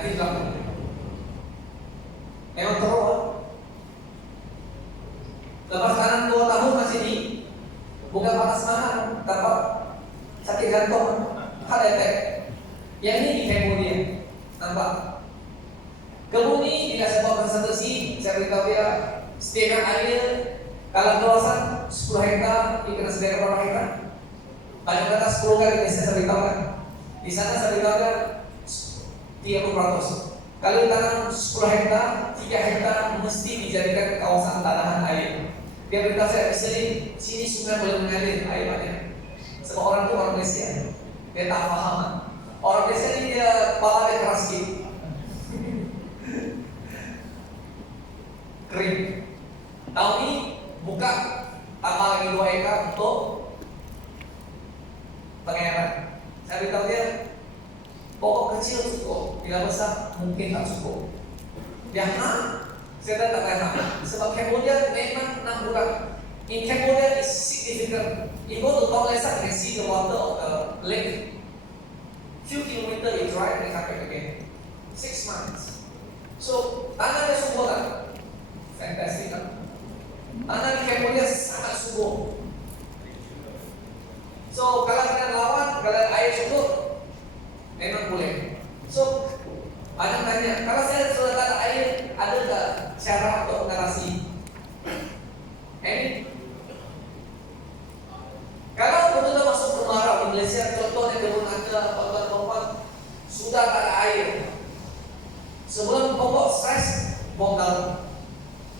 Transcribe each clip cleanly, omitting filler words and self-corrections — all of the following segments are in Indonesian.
nanti bilang emang terus. Lepas kanan 2 tahun masih di bukan panas mana, dapat sakit jantung, heart attack. Yang ini di Cambodia, nampak. Kebun ini dikasih tahu konsentrasi, saya beritahu dia sediakan air. Kalau kawasan 10 hektar, ini kena sediakan berapa hektar? Paling kata 10 kali biasanya saya beritahu kan. Di sana saya beritahu dia 30%. Kalau di tanah 10 hektar, 3 hektar mesti dijadikan kawasan tanaman air. Dia beritahu saya, sini sungai boleh mengalir air banyak. Sebab orang itu orang Malaysia, dia tak paham. Orang Malaysia ini dia kepala dia keras gitu, kering. Tahun ini buka tambah lagi 2 hektar untuk pengairan. Saya beritahu dia, pokok kecil cukup, bila besar mungkin tak cukup. Dia saya tak kena. Sebab Cambodia memang 6 bulan. In Cambodia is significant. You go to Tonle Sap, you can see the water of the lake. Few kilometer you drive and come back again. 6 months. So tanah dia subur kan? Fantastic kan? Tanah di Cambodia sangat subur. So kalau kita lawan, kalau air subur, memang boleh. So ada tanya, kalau saya sudah tak ada air, ada tak cara untuk mengatasi? Kalau betul-betul masuk kemarau di Malaysia, contohnya kebun angka, pohon-pohon sudah tak ada air. Sebelum pokok stres, bom daun.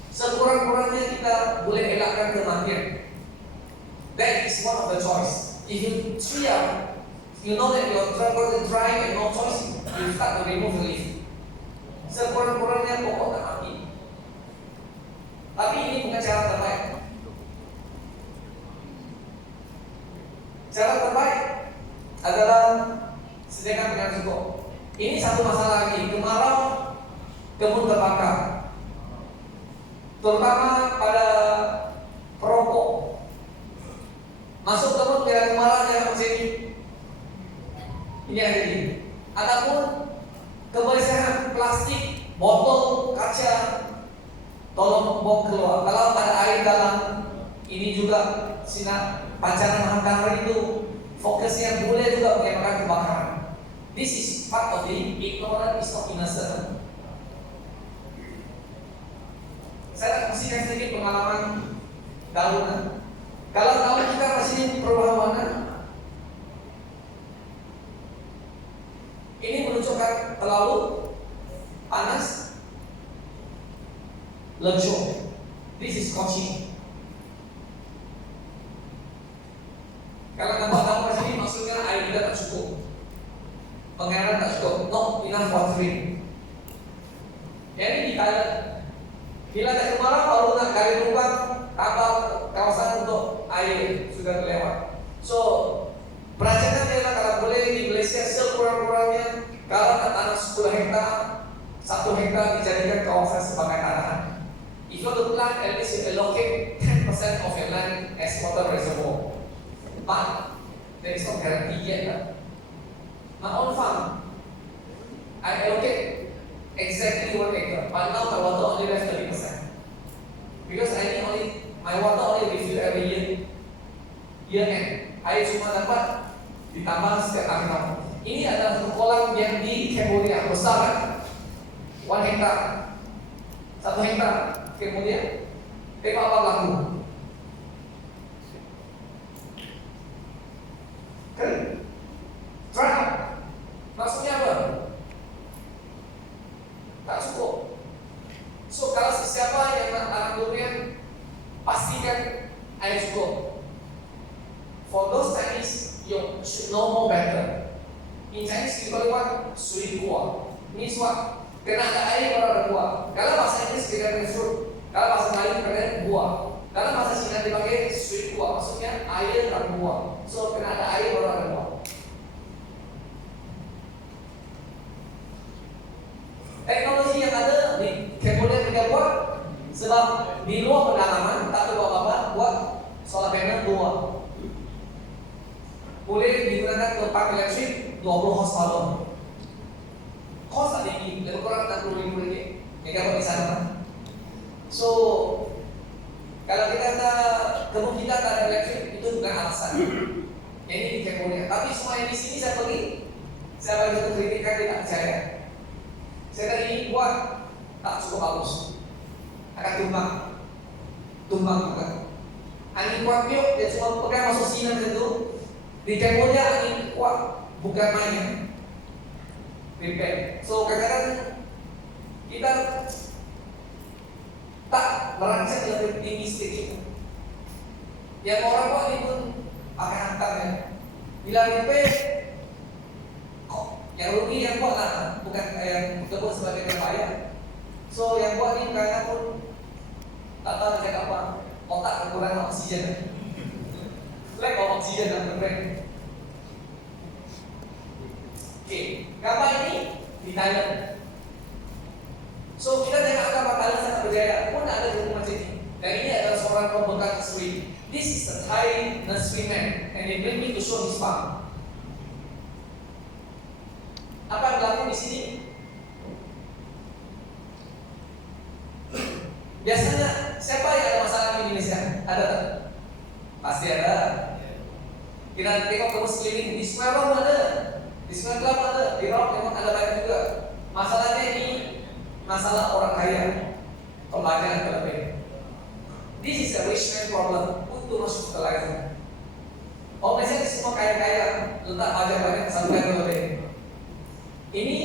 Sekurang-kurangnya kita boleh elakkan kematian. That is one of the choice. If you trial, you know that your trouble is dry and no choice, you start to remove the leaf. Sekurang-kurangnya pokok tak mati. Tapi ini bukan cara terbaik. Cara terbaik adalah sediakan dengan cukup. Ini satu masalah lagi, kemarau, kebun terbakar. Terutama pada perokok. Masuk kebun tidak kemarau jangan sini. Ini ada ini. Ataupun kebersihan plastik, botol, kaca, tolong buang keluar. Kalau tak ada air dalam, ini juga sinar pancaran matahari itu fokusnya boleh juga menyebabkan kebakaran. This is part of the ignorant is not innocent. Saya nak kongsikan sedikit pengalaman daun. Kalau daun kita masih perubahan warna, ini menunjukkan terlalu panas, lencur. This is scorching. Kalau nampak daun sini maksudnya air kita tak cukup, pengairan tak cukup, not enough watering. Jadi di Thailand, bila ada kemarau baru nak gali lubang tambah kawasan untuk air sudah terlewat. So perancangan adalah kalau boleh di Malaysia sekurang-kurangnya kalau tak tanah 10 hektar, 1 hektar dijadikan kawasan sebagai tanaman. If you want to plant, at least you allocate 10% of your land as water reservoir. But there is no guarantee yet. My own farm, I allocate exactly 1 acre, but now my water only left 30%. Because I need only my water only refill every year end. Air cuma dapat ditambah setiap akhir tahun. Ini adalah satu kolam yang di Cambodia besar kan? 1 hektar, 1 hektar Cambodia. Tengok apa berlaku. Kan? Dry. Maksudnya apa? Tak cukup. So kalau siapa yang nak tanam durian, pastikan air cukup. For those Chinese, you should know more better. In Chinese, people want sweet kuah. Means what? Kena ada air baru ada buah. Kalau bahasa Inggris kita fruit. Kalau bahasa Melayu kita buah. Kalau bahasa Cina dipakai sweet kuah. Maksudnya air dan buah. So kena ada air baru ada buah. Teknologi yang ada di Cambodia kita buat sebab di luar pedalaman tak tahu apa-apa buat solar panel 2. Boleh digunakan untuk pakai elektrik 20 horsepower. Cost tak ini lebih kurang 60.000 megawatt di sana. So kalau kita kebun kita tak ada elektrik, itu bukan alasan. Ini di California. Tapi semua yang di sini saya bagi satu kritik kan tidak percaya. Saya tadi buat tak cukup bagus, akan tumbang juga. Angin kuat yuk, dia cuma pegang masuk sinar itu. Di California angin kuat, bukan main. Repair. So kadang-kadang kita tak merancang lebih tinggi sedikit. Yang orang buat ini pun pakai hantarnya. Bila repair, kok yang rugi yang buat lah, bukan yang tersebut sebagai terbayar. So yang buat ini kadang pun tak tahu nak cakap apa, otak kekurangan oksigen. Lack of oksigen dalam brain. Oke, gambar ini di Thailand. So kita tengok kapal Thailand sangat berjaya pun ada di rumah ini. Dan ini adalah seorang pembekal nursery. This is a Thai nurseryman, and they bring me to show his farm. Apa yang berlaku di sini? Biasanya siapa yang ada masalah di Indonesia? Ada? Pasti ada. Kita tengok ke sekeliling di Semarang ada, di Semarang ada, di Rock memang ada banyak juga. Masalahnya ini masalah orang kaya, pembayaran terlebih. This is a rich man problem untuk masuk ke lain. Oh, biasanya semua kaya-kaya letak pajak banyak sampai terlebih. Ini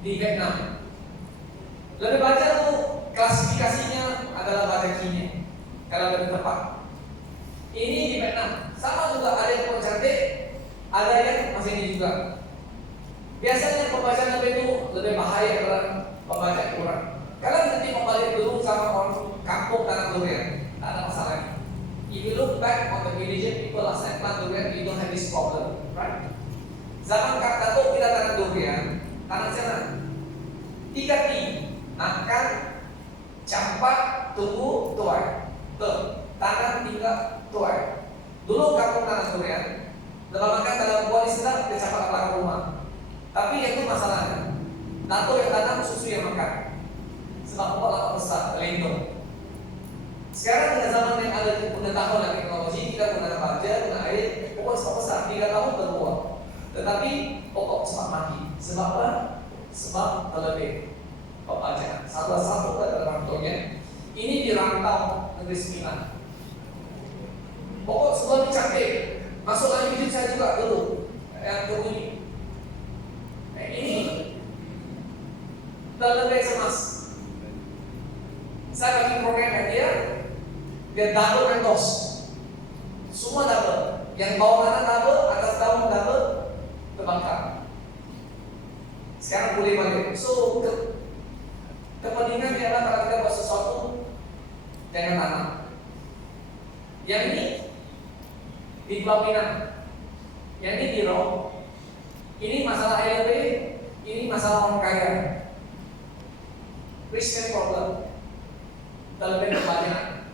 di Vietnam. Lebih baca tuh klasifikasinya adalah bajakinya. Kalau lebih tepat. Ini di Vietnam. Sama juga ada yang kurang cantik, ada yang masih ini juga. Biasanya pembacaan lebih itu lebih bahaya daripada pembacaan kurang. Kalian nanti membalik dulu sama orang kampung tanah durian, tak ada masalah. If you look back on the village people last time plant durian, you don't have this problem, right? Zaman Kak Datuk kita tanah durian, tanah sana. 3 T, makan, campak, tunggu, tuai. Tanam, tinggal, tuai. Dulu kampung tanah durian, dalam makan dalam buah sedang dia campak belakang rumah. Tapi itu masalahnya. Datuk yang tanam, susu yang makan. Sebab pola besar, lindung. Sekarang dengan zaman yang ada pengetahuan dan teknologi, kita guna baja, guna air, pokok sebab besar 3 tahun berbuah. Tetapi pokok cepat mati. Sebab apa? Sebab terlebih pembajakan. Salah satu adalah rantaunya. Ini di rantau negeri Sembilan. Pokok sebelum cantik, masuk dalam hidup saya juga dulu yang berbunyi. Ini terlebih cemas. Saya bagi program dia double rentos. Semua double. Yang bawah tanah double, atas daun double, terbakar. Sekarang boleh balik. So kepentingan adalah kalau kita buat sesuatu jangan tanam. Yang ini di Pulau Pinang, yang ini di Roh. Ini masalah ALB, ini masalah orang kaya. Rich man problem. Terlebih kebanyakan.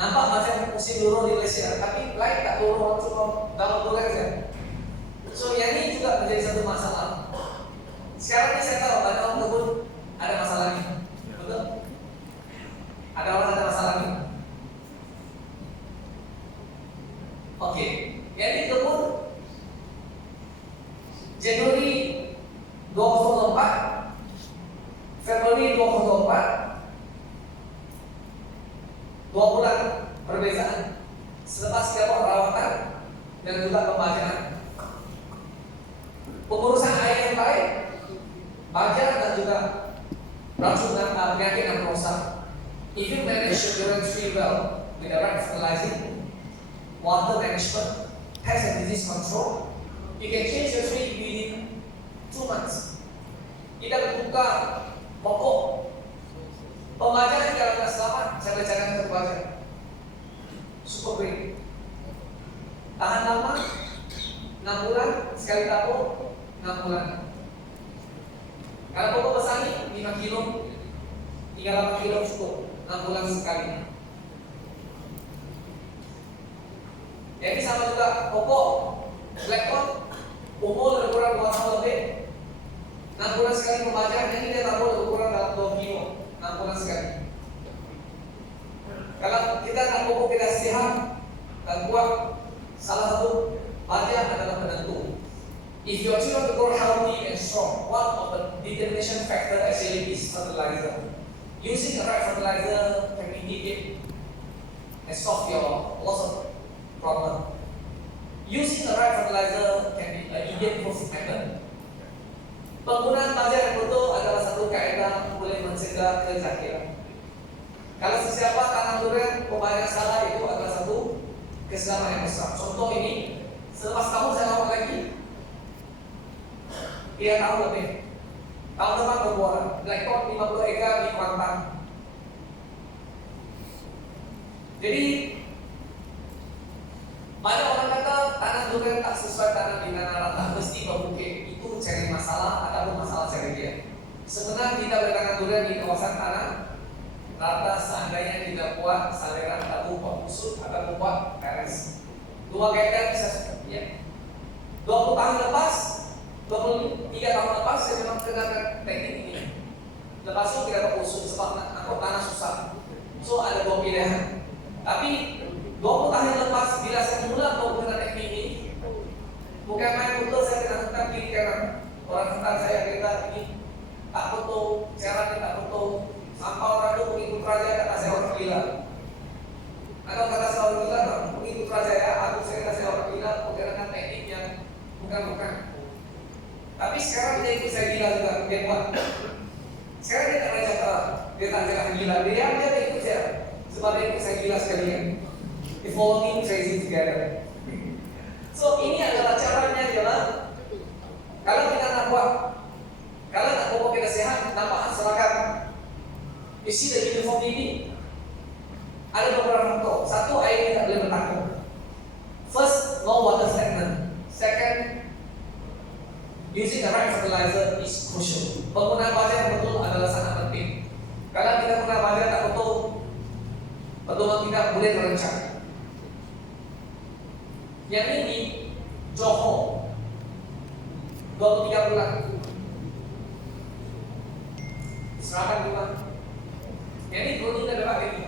Nampak macam musim luruh di Malaysia, tapi lain tak luruh cuma dalam bulan saja. So yang ini juga menjadi satu masalah. Sekarang ini saya tahu banyak orang kebun ada masalah ini, betul? Ada orang ada masalah ini. Oke, yang ini kebun Januari 2004, Februari 2004, 2 bulan perbedaan. Selepas kita perawatan dan juga pembacaan. Pengurusan air yang baik, baja dan juga racun dan penyakit yang merusak. If you manage your tree well with the right fertilizing, water management, pest and disease control, you can change your tree within 2 months. Kita berbuka pokok pembacaan kalau tidak selamat, saya bacakan ke pembaca. Super green. Tahan lama, 6 bulan, sekali tabur, 6 bulan. Kalau pokok besar ini 5 kilo, 3-8 kilo cukup, 6 bulan sekali. Jadi sama juga pokok blackboard umur lebih kurang 2 tahun lebih, 6 bulan sekali membaca. Ini dia tak boleh lebih kurang dalam 2 kilo 6 bulan sekali. Kalau kita nak pokok kita sehat dan kuat, salah satu baca adalah penentu. If your children to grow healthy and strong, one of the determination factor actually is fertilizer. Using the right fertilizer can mitigate and solve your lots of problem. Using the right fertilizer can be an immediate profit method. Penggunaan baja yang betul adalah satu kaidah boleh mencegah kejahilan. Kalau sesiapa tanam durian banyak salah, itu adalah satu kesalahan yang besar. Contoh ini, selepas tahun saya lakukan lagi, 3 tahun lebih. Tahun depan berbuah, blackboard 50 eka di Kuantan. Jadi banyak orang kata tanam durian tak sesuai tanam di tanah rata, mesti berbukit. Itu cari masalah, ataupun masalah cari dia. Sebenarnya kita bertanam durian di kawasan tanah rata, seandainya tidak kuat saliran tabu busuk atau kuat keras. 2 kaidah bisa seperti ya. 20 tahun lepas, 23 tahun lepas saya memang kenakan teknik ini. Lepas itu tidak busuk sebab angkut tanah susah. So ada 2 pilihan. Tapi 20 tahun lepas bila saya mula menggunakan teknik ini, bukan main betul saya kena tentang kiri kanan. Orang tentang saya kata ini tak betul, cara tak betul. Sampah orang itu mengikut raja, kata saya orang gila. Atau kata saya orang gila, mengikut raja ya, aku saya kata saya orang gila, menggunakan teknik yang bukan. Tapi sekarang dia ikut saya gila juga, dia buat. Sekarang dia tak raja kalah, dia tak jangan gila, dia ikut saya. Sebab dia ikut saya gila sekalian. They follow me crazy together. So ini adalah caranya adalah kalau kita nak buat, kalau nak pokok kita sehat, nampak silakan. You see the uniform ini ada beberapa faktor. Satu, air tidak boleh bertakung. First, no water stagnant. Second, using the right fertilizer is crucial. Penggunaan baja yang betul adalah sangat penting. Kalau kita guna baja tak betul, betul tidak boleh terancam. Yang ini Johor 23 bulan serahkan bulan. Yang ini perlu kita dapat ini.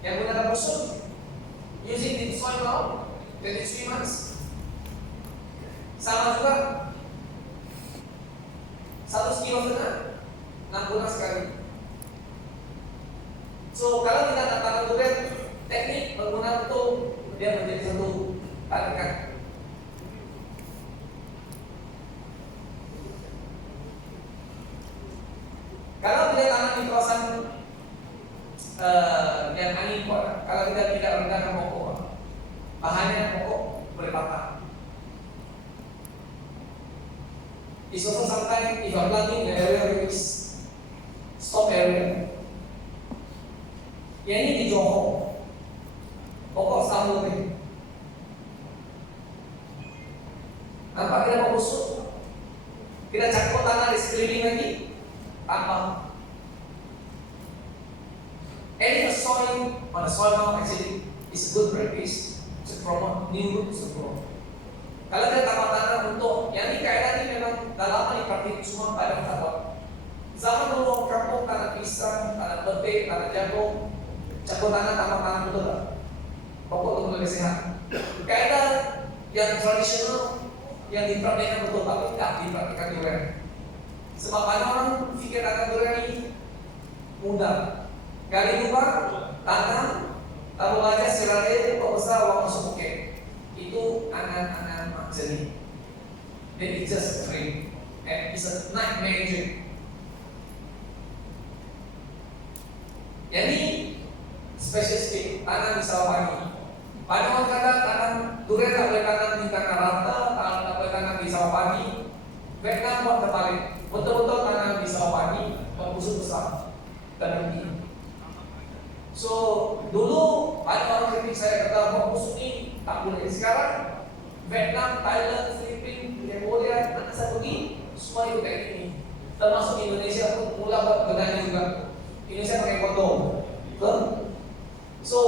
Yang gunakan busuk using the soil now 23 months. Sama juga 1,5 kilo 6 bulan sekali. So kalau kita nak tanam durian, teknik menggunakan itu dia menjadi satu tarikan. Kalau kita tanam di kawasan yang angin kuat, kalau kita tidak rendahkan pokok, bahannya pokok boleh patah. It's also sometimes if you're planting the area is stop area. Yang ini di Johor, pokok setahun lebih. Nampak kita mau busuk, kita cakup tanah di sekeliling lagi, tanpa. Any soil on a soil now actually is a good practice to promote new roots to grow. Kalau kita tambah tanah untuk yang ini kaidah ini memang dah lama dipraktik semua pada tahap. Zaman dulu kampung tanah pisang, tanah petik, tanah jagung, campur tanah tambah tanah betul tak? Pokok untuk lebih sehat. Kaidah yang tradisional yang dipraktikkan betul tapi tidak dipraktikkan durian. Sebab ada orang fikir akan durian ini mudah. Gali lubang, tanam, tabung aja sirare, kok besar uang masuk bukit. Itu angan-angan mak jernih. Then it's just a dream, and it's a nightmare dream. Jadi spesifik tanam di sawah pagi. Banyak orang kata tanam durian tak boleh tanam di tanah rata, tak boleh tanam di sawah pagi. Vietnam buat terbalik, betul-betul tanam di sawah pagi, busuk besar dan tinggi. So dulu banyak orang kritik saya kata bahwa busuk ini tak boleh. Sekarang Vietnam, Thailand, Filipina, Cambodia, mana saya pergi semua ikut teknik ini. Termasuk Indonesia pun mula buat benarnya juga. Indonesia pakai kondom, betul? So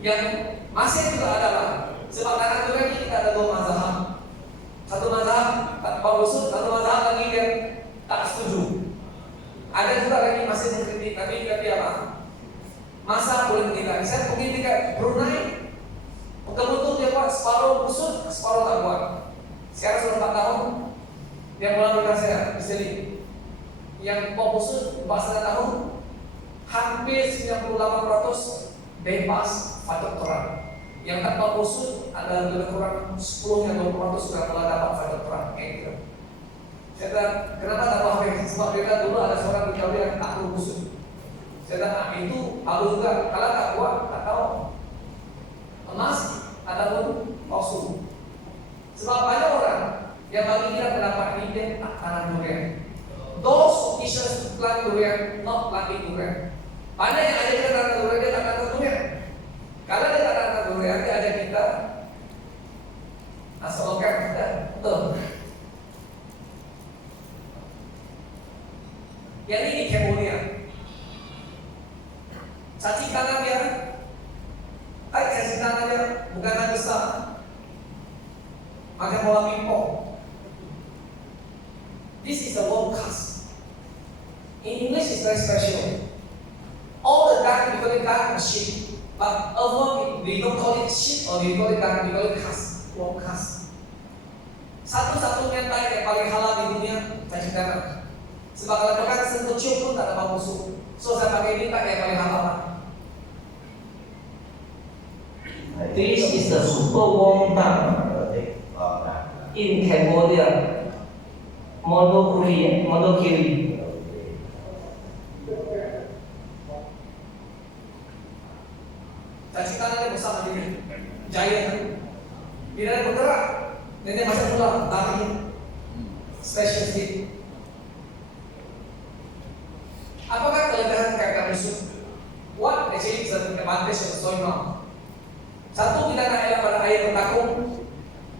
Yang masih juga adalah sebab tanah durian ini kita ada 2 mazhab. Satu mazhab tak bagus, satu mazhab lagi dia tak setuju. Ada juga lagi masih mengkritik, tapi dia apa? Masa boleh mengkritik. Saya mungkin tidak Brunei, betul-betul dia buat separuh busuk, separuh tak buat. Sekarang sudah 4 tahun, dia mulai minta saya istri. Yang mau busuk 4,5 tahun, hampir 98% bebas faktor terang. Yang tak mau busuk ada lebih kurang 10-20% sudah mulai dapat faktor terang. Kayak gitu. Saya kata, kenapa tak mau HP? Sebab kita dulu ada seorang di Jawa yang tak perlu busuk. Saya kata, itu bagus juga. Kalau tak kuat, tak tahu emas ataupun palsu. Sebab banyak orang yang bagi kita pendapat ini dia tak tanam durian. Those who teach to plant durian, not planting durian. Banyak yang ada kita tanam durian, dia tak tanam durian. Kalau dia tak tanam durian, dia ada kita asal lokal kita. Betul. Yang ini Cambodia. Cacing tanah dia, cacing tanah dia bukan yang besar. Maka bola pingpong. This is the world class. In English is very special. All the duck we call it duck or sheep, but over we don't call it sheep or we call it duck, we call it class, world class. Satu-satunya tai yang paling halal di dunia cacing tanah. Sebab kalau makan sentuh cium pun tak ada musuh. So saya pakai ini tak yang paling halal. This is the super warm duck in Cambodia, Monokiri. Cacing tanahnya besar begini, giant. Tidak ada bergerak, nenek masih pulang, lari, special stick. Apakah kelebihan kaitan musuh? What actually is the advantage of soil now? Satu, kita nak elak pada air bertakung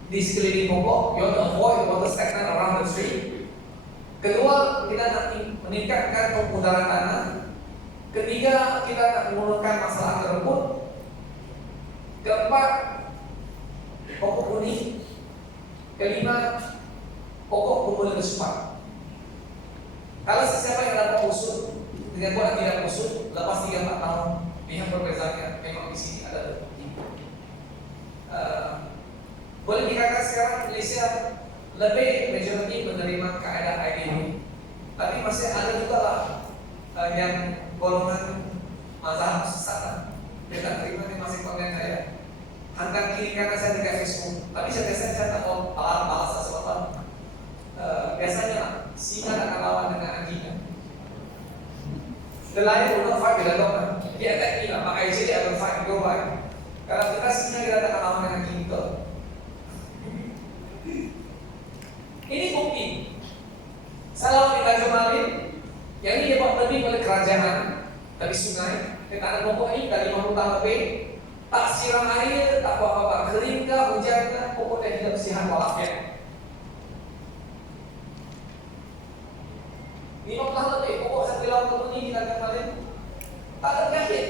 di sekeliling pokok, you want to avoid water stagnant around the tree. Kedua, kita nak meningkatkan kemudaran tanah. Ketiga, kita nak menurunkan masalah terrebut. Keempat, pokok kuning. Kelima, pokok tumbuh lebih cepat. Kalau sesiapa yang dapat musuh dengan buat tidak musuh, lepas 3-4 tahun, lihat perbezaannya. Memang di sini ada bukti. Boleh dikatakan sekarang Malaysia lebih majority menerima keadaan ini, tapi masih ada juga lah yang golongan mazhab sesat. Dia tak terima, dia masih komen saya hantar kiri kanan saya dekat Facebook. Tapi biasanya saya tak mau bahasa sebab biasanya singa tak akan lawan dengan anjingnya. The lion will not fight with the dog. Dia attack me lah, maka jadi akan fight and go by. Kalau kita singa kita tak akan lawan dengan anjing itu. Ini bukti. Saya lawan di Tanjung Malin, yang ini dia buat lebih oleh kerajaan dari sungai. Kita ada pokok ini dari 50 tahun lebih. Tak siram air, tak buat apa-apa, kering ke, hujan ke, pokoknya tidak bersihan walafiat. 50 tahun lebih, pokok saya bilang ke ini kita kemarin tak ada penyakit.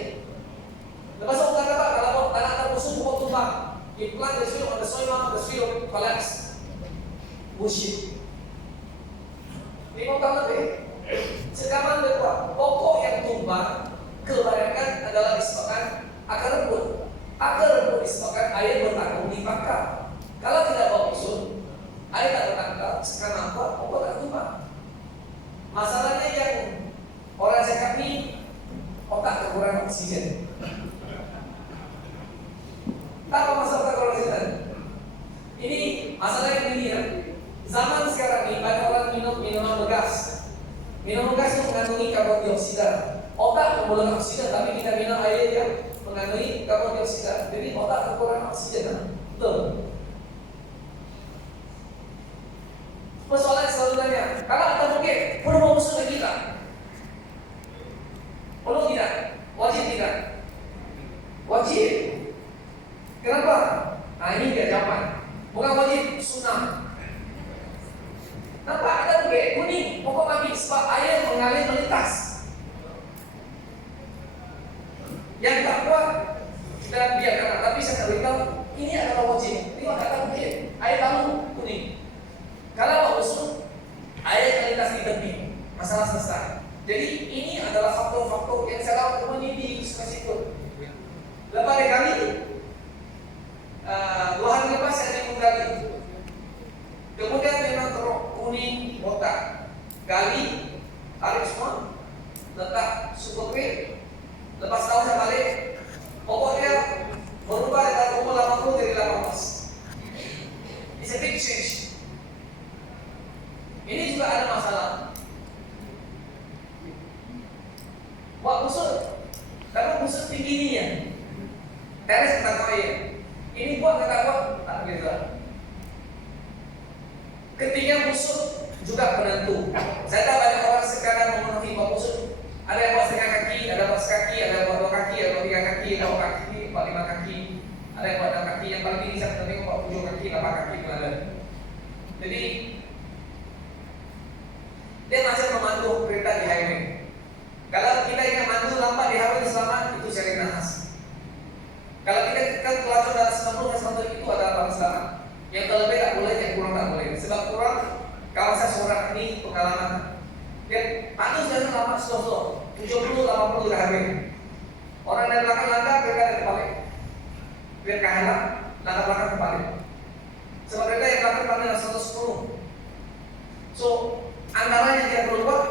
Lepas itu orang kata kalau tanah terpusuk pokok tumbang, you plant the soil on the soil, the soil collapse. Bullshit. 50 tahun lebih. Sekarang berbuat pokok yang tumbang kebanyakan adalah disebabkan akar rumput. Akar rumput disebabkan air bertakung di pangkal. Kalau tidak bawa usul, air tak bertangkap. Sekarang apa? Pokok tak tumbang. Masalahnya yang orang cakap ni otak kekurangan oksigen. Tak apa masalah kekurangan oksigen. Ini masalahnya begini ya. Zaman sekarang ini banyak orang minum minuman bergas. Minuman bergas itu mengandungi karbon dioksida. Otak membutuhkan oksigen, tapi kita minum air yang mengandungi karbon dioksida. Jadi otak kekurangan oksigen. Betul. Persoalan selanjutnya, kalau ada mungkin perlu musuh kita, perlu tidak? Wajib tidak? Wajib. Kenapa? Nah ini dia jawaban. Bukan wajib, sunnah. Nampak ada bukit kuning, pokok mati sebab air mengalir melintas. Yang tak kuat, dan biarkan. Tapi saya beritahu, ini adalah wajib. Ini kata mungkin air tamu kuning. Kalau mau usul, air akan lintas di tepi, masalah selesai. Jadi ini adalah faktor-faktor yang saya lakukan ini di situ. Lepas dari kali, 2 hari lepas saya menggali. Kemudian memang teruk kuning botak, gali, tarik semua, letak super grade. Lepas tahu saya balik, pokoknya berubah dari umur 80 jadi 18. It's a big change. Ini juga ada masalah. Buat busuk, tapi busuk tinggi ini ya. Teres kata kau ya. Ini buat kata buat tak gitu. Ketika busuk juga penentu. Saya tahu banyak orang sekarang memenuhi buat busuk. Ada yang buat setengah kaki, ada yang buat sekaki, ada yang buat 2 kaki, ada yang buat 3 kaki, ada yang buat kaki, buat 5 kaki, ada yang buat 6 kaki. Yang paling tinggi saya ketemu buat 7 kaki, 8 kaki ada. Jadi dia masih memandu kereta di highway. Kalau kita ingin mandu lambat di highway selamat, itu sering nahas. Kalau kita kan pelacur dalam 90 dan 100 itu adalah paling selamat. Yang terlebih tak boleh, yang kurang tak boleh. Sebab kurang, kalau saya seorang ini pengalaman. Dia mandu sudah lama slow-slow, 70-80 di highway. Orang dari belakang langkah, mereka dari balik. Biar kalah, langkah belakang kembali. Sebab mereka yang belakang kembali 110. So, antaranya yang perlu buat